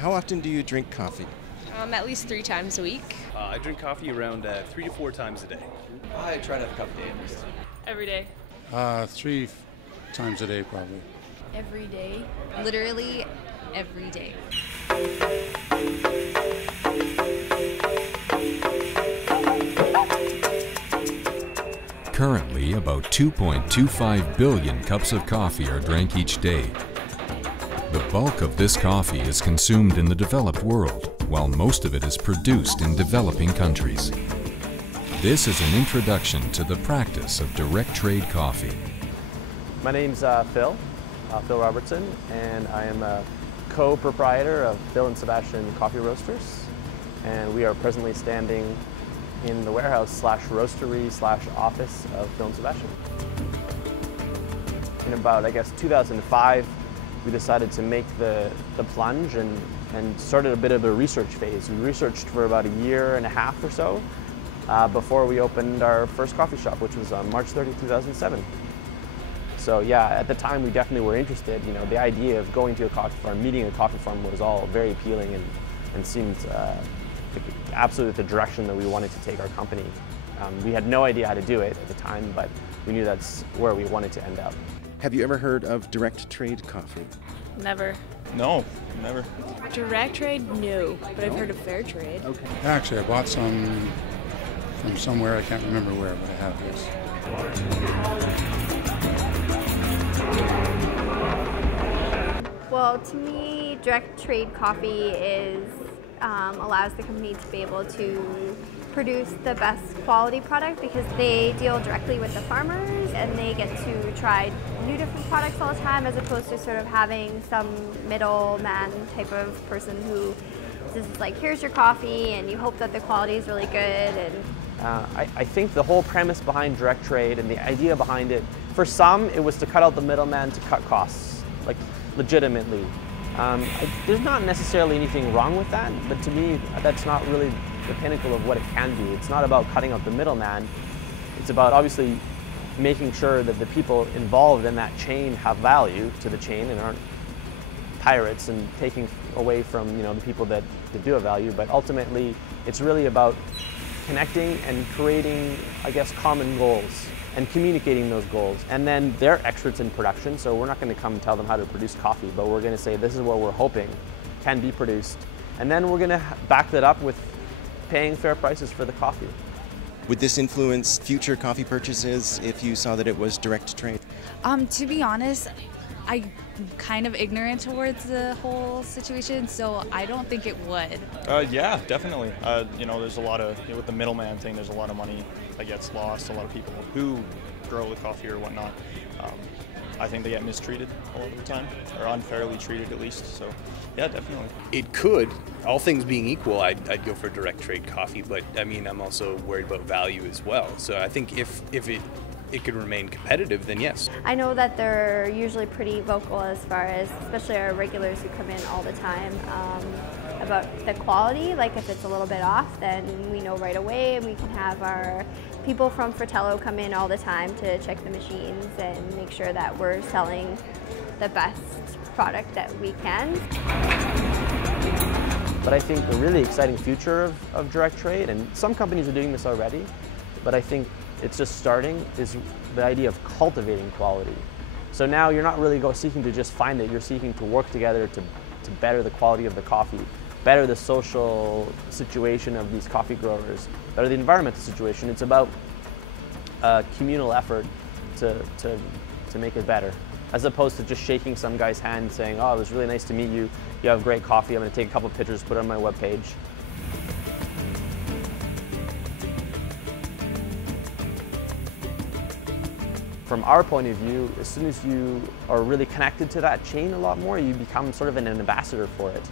How often do you drink coffee? At least 3 times a week. I drink coffee around 3 to 4 times a day. I try to have a cup a day at least. Every day. 3 times a day, probably. Every day. Literally every day. Currently, about 2.25 billion cups of coffee are drank each day. The bulk of this coffee is consumed in the developed world, while most of it is produced in developing countries. This is an introduction to the practice of direct trade coffee. My name's Phil Robertson, and I am a co-proprietor of Phil and Sebastian Coffee Roasters, and we are presently standing in the warehouse / roastery / office of Phil and Sebastian. In about, I guess, 2005, we decided to make the plunge and started a bit of a research phase. We researched for about a year and a half or so before we opened our first coffee shop, which was on March 30, 2007. So yeah, at the time we definitely were interested. You know, the idea of going to a coffee farm, meeting a coffee farm was all very appealing and seemed absolutely the direction that we wanted to take our company. We had no idea how to do it at the time, but we knew that's where we wanted to end up. Have you ever heard of direct trade coffee? Never. No, never. Direct trade? No. But I've heard of fair trade. Okay. Actually, I bought some from somewhere, I can't remember where, but I have this. Well, to me, direct trade coffee allows the company to be able to produce the best quality product because they deal directly with the farmers and they get to try new different products all the time, as opposed to sort of having some middleman type of person who just like, here's your coffee and you hope that the quality is really good. And I think the whole premise behind direct trade and the idea behind it, for some it was to cut out the middleman to cut costs, like legitimately. There's not necessarily anything wrong with that, but to me that's not really the pinnacle of what it can be. It's not about cutting out the middleman. It's about obviously making sure that the people involved in that chain have value to the chain and aren't pirates and taking away from, you know, the people that do have value. But ultimately it's really about connecting and creating, I guess, common goals and communicating those goals. And then they're experts in production, so we're not going to come and tell them how to produce coffee, but we're going to say this is what we're hoping can be produced. And then we're going to back that up with paying fair prices for the coffee. Would this influence future coffee purchases if you saw that it was direct trade? To be honest, I'm kind of ignorant towards the whole situation, so I don't think it would. Yeah, definitely. You know, there's a lot of, with the middleman thing, there's a lot of money that gets lost. A lot of people who grow the coffee or whatnot, I think they get mistreated a lot of the time, or unfairly treated at least. So, yeah, definitely. It could. All things being equal, I'd go for direct trade coffee, but I mean, I'm also worried about value as well. So I think if it could remain competitive, then yes. I know that they're usually pretty vocal as far as, especially our regulars who come in all the time, about the quality. Like if it's a little bit off, then we know right away, and we can have our people from Fratello come in all the time to check the machines and make sure that we're selling the best product that we can. But I think the really exciting future of direct trade, and some companies are doing this already, but I think it's just starting, is the idea of cultivating quality. So now you're not really seeking to just find it, you're seeking to work together to better the quality of the coffee, better the social situation of these coffee growers, better the environmental situation. It's about a communal effort to make it better, as opposed to just shaking some guy's hand saying, oh, it was really nice to meet you, you have great coffee, I'm going to take a couple pictures, put it on my webpage. From our point of view, as soon as you are really connected to that chain a lot more, you become sort of an ambassador for it.